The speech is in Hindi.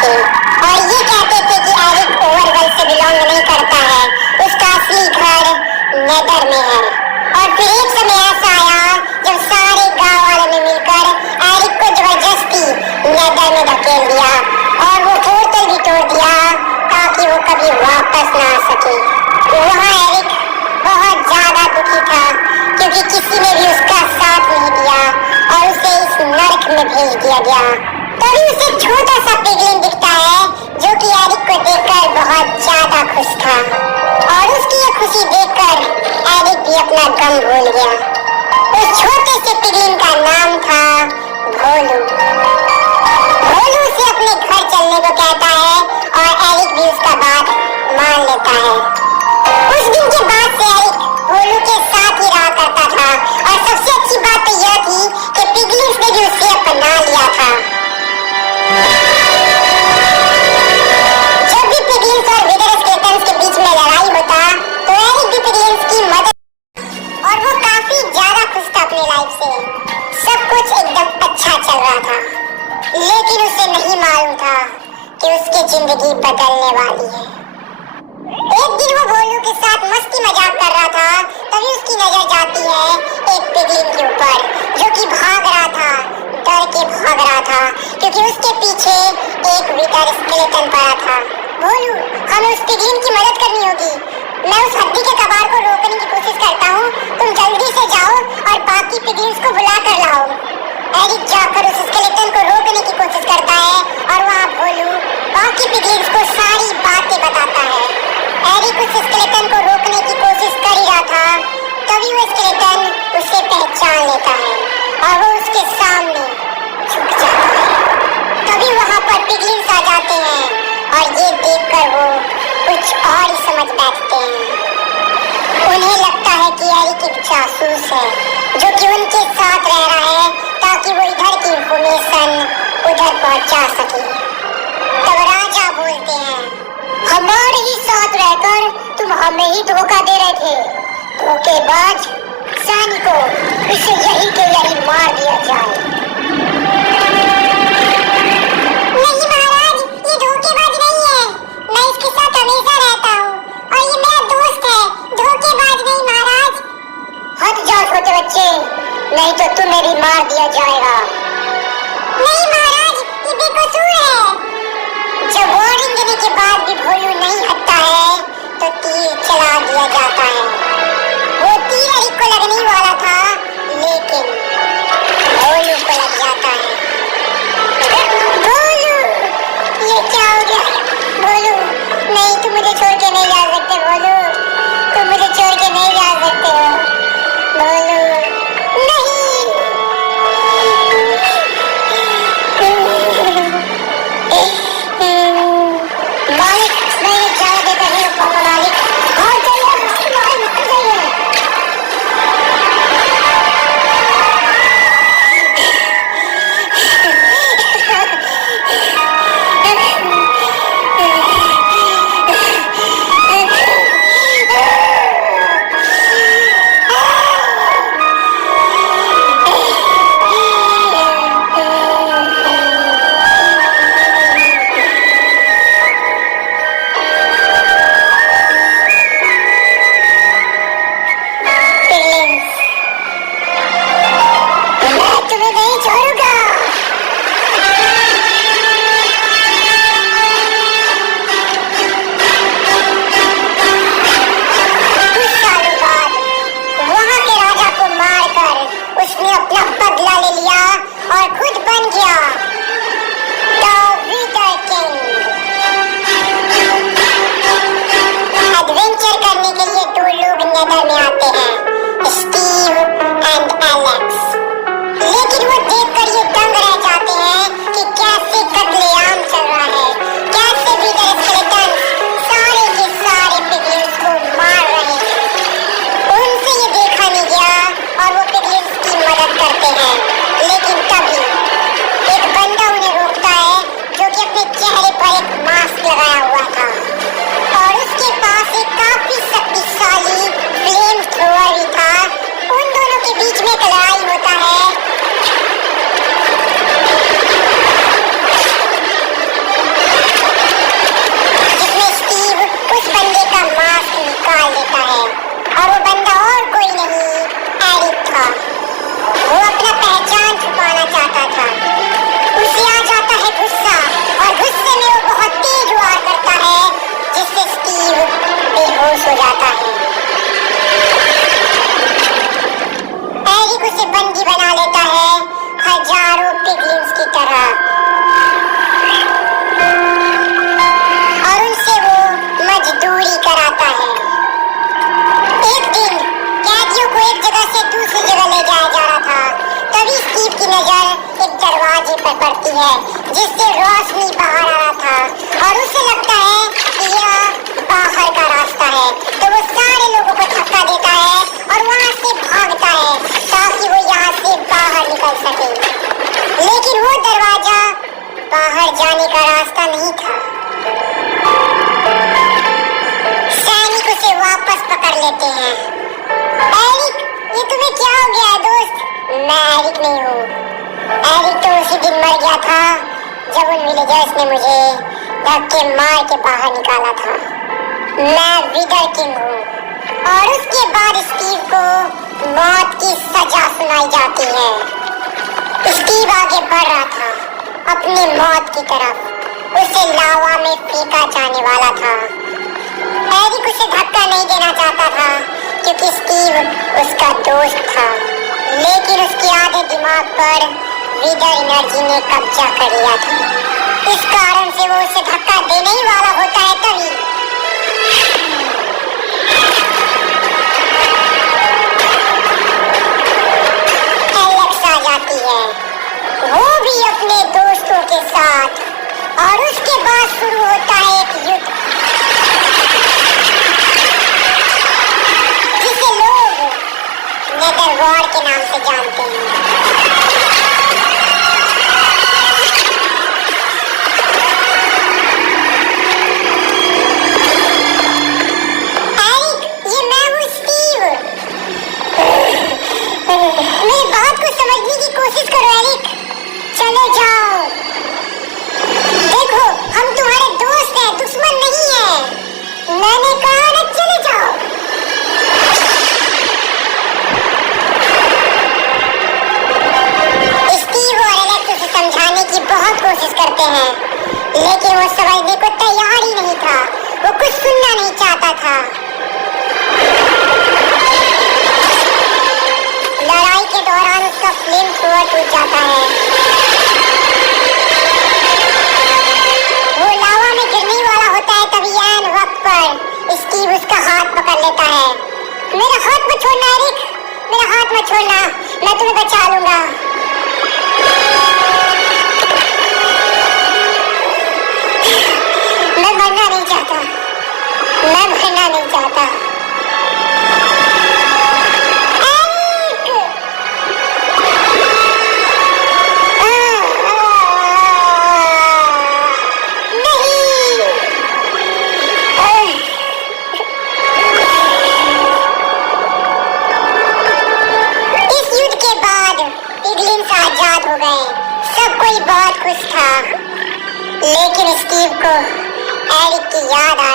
थे और ये कहते थे कि एरिक ओवरवर्ल्ड से बिलोंग नहीं करता है, उसका असली घर नेदर में है। और फिर एक समय ऐसा आया जब सारे गांव वालों ने मिलकर एरिक को जबरदस्ती नेदर में धकेल दिया और वो पोर्टल भी तोड़ दिया ताकि वो कभी वापस ना आ सके। वहाँ एरिक बहुत ज्यादा दुखी था क्योंकि किसी ने भी उसका साथ नहीं दिया और उसे इस नर्क में भेज दिया गया। तभी उसे छोटा सा पिगलिन दिखता है जो कि एरिक को देखकर बहुत ज्यादा खुश था और उसकी ये खुशी देखकर एरिक भी अपना गम भूल गया। उस छोटे से पिगलिन का नाम था भोलू। भोलू उसे अपने घर चलने को कहता है और एरिक भी उसका बात मान लेता है। उस दिन के बाद से एरिक भोलू के साथ ही रहा करता था और सबसे अच्छी बात तो यह थी कि पिगलिन्स ने भी उसे अपना लिया था। जब भी पिगलिन्स और विदर स्केलेटन्स के बीच में लड़ाई होता तो एरिक भी पिगलिन्स की मदद और वो काफी ज्यादा खुश था अपनी लाइफ से। सब कुछ एकदम अच्छा चल रहा था लेकिन उसे नहीं मालूम था कि उसकी जिंदगी बदलने वाली है। एक दिन वो भोलू के साथ मस्ती मजाक कर रहा था तभी उसकी नजर जाती है एक पिगलिन के ऊपर जो कि भाग रहा था, डर के भाग रहा था क्योंकि उसके पीछे एक विदर स्केलेटन पड़ा था। भोलू, हमें उस पिगलिन की मदद करनी होगी। मैं उस हड्डी के कबाड़ को रोकने की कोशिश करता हूँ, तुम जल्दी से जाओ और बाकी पिगलिन्स को बुला कर लाओ। एरिक जाकर उस स्केलेटन को रोकने की कोशिश करता है और वहाँ भोलू बाकी पिगलिन्स को सारी बातें बताता है। एरिक उस स्केलेटन को रोकने की कोशिश कर ही रहा था तभी वो स्केलेटन उसे पहचान लेता है और वो उसके सामने झुक जाता है। तभी वहाँ पर पिगलिन्स आ जाते हैं और ये देखकर वो कुछ और ही समझ बैठते हैं। उन्हें लगता है कि एरिक एक जासूस है जो कि उनके साथ रह रहा है ताकि वो इधर की इंफॉर्मेशन उधर पहुंचा सके। तब राजा बोलते हैं, हमारे ही साथ रहकर तुम हमें ही धोखा दे रहे थे। धोखेबाज सैनिकों, इसे यही के यही मार दिया जाए। नहीं महाराज, ये धोखेबाज नहीं है। मैं इसके साथ हमेशा रहता हूँ और ये मेरा दोस्त है, धोखेबाज नहीं महाराज। हट जाओ छोटे बच्चे, नहीं तो तुम्हें भी मार दिया जाएगा। नहीं महाराज, ये बेकसूर है। जब वार्निंग देने के बाद भी भोलू नहीं हटता है तो तीर चला दिया जाता है। वो तीर एरिक को लगने ही वाला था लेकिन भोलू को लग जाता है। भोलू, ये क्या हो गया? भोलू, नहीं तुम मुझे छोड़ के नहीं जा सकते। भोलू, तुम मुझे छोड़ के नहीं जा सकते हो। भोलू, नहीं। मालिक, मैं जाने देता नहीं हूँ मालिक। हाँ चलिए, जाइए। बेहोश हो जाता है। एरिक उसे बंदी बना लेता है, हजारों पिगलिंग्स की तरह, और उनसे वो मजदूरी कराता है। एक दिन कैदियों को एक जगह से दूसरी जगह ले जाया जा रहा था, तभी स्टीव की नजर एक दरवाजे पर पड़ती है जिससे रोशनी बाहर आ रहा था, और उसे लगता है कि यह बाहर का रास्ता है, तो वो सारे लोगों को धक्का देता है और वहां से भागता है ताकि वो यहाँ से बाहर निकल सके। लेकिन वो दरवाजा बाहर जाने का रास्ता नहीं था। सैनिक उसे वापस पकड़ लेते हैं। एरिक, ये तुम्हें क्या हो गया है दोस्त? मैं एरिक नहीं हूँ। एरिक तो उसी दिन मर गया था जब उन विलेजर्स ने मुझे धक्के मार के बाहर निकाला था। मैं विदर किंग हूँ। और उसके बाद स्टीव को मौत की सजा सुनाई जाती है। स्टीव आगे बढ़ रहा था अपनी मौत की तरफ, उसे लावा में फेंका जाने वाला था। एरिक उसे धक्का नहीं देना चाहता था क्योंकि स्टीव उसका दोस्त था, लेकिन उसके आधे दिमाग पर विदर एनर्जी ने कब्जा कर लिया था। इस कारण से वो उसे धक्का देने ही वाला होता है तभी एलेक्स आ जाती है, वो भी अपने दोस्तों के साथ, और उसके बाद शुरू होता है एक युद्ध जिसे लोग नेदर वॉर के नाम से जानते हैं। एरिक, ये मैं हूँ स्टीव। मेरी बात को समझने की कोशिश करो एरिक। चले जाओ। देखो, हम तुम्हारे दोस्त हैं, दुश्मन नहीं है। मैंने कहा ना, चले जाओ। स्टीव और एलेक्स उसे समझाने की बहुत कोशिश करते हैं, लेकिन वो समझने को तैयार ही नहीं था। वो कुछ सुनना नहीं चाहता था। लड़ाई के दौरान उसका फ्लेम थ्रोअर टूट जाता है। वो लावा में गिरने वाला होता है, तभी ऐन वक्त पर स्टीव उसका हाथ पकड़ लेता है। मेरा हाथ मत छोड़ना एरिक, मेरा हाथ मत छोड़ना, मैं तुम्हें बचा लूंगा। मैं मरना नहीं चाहता, मैं मरना नहीं चाहता। आजाद हो गए, सब कोई बहुत खुश था, लेकिन स्टीव को एरिक की याद आ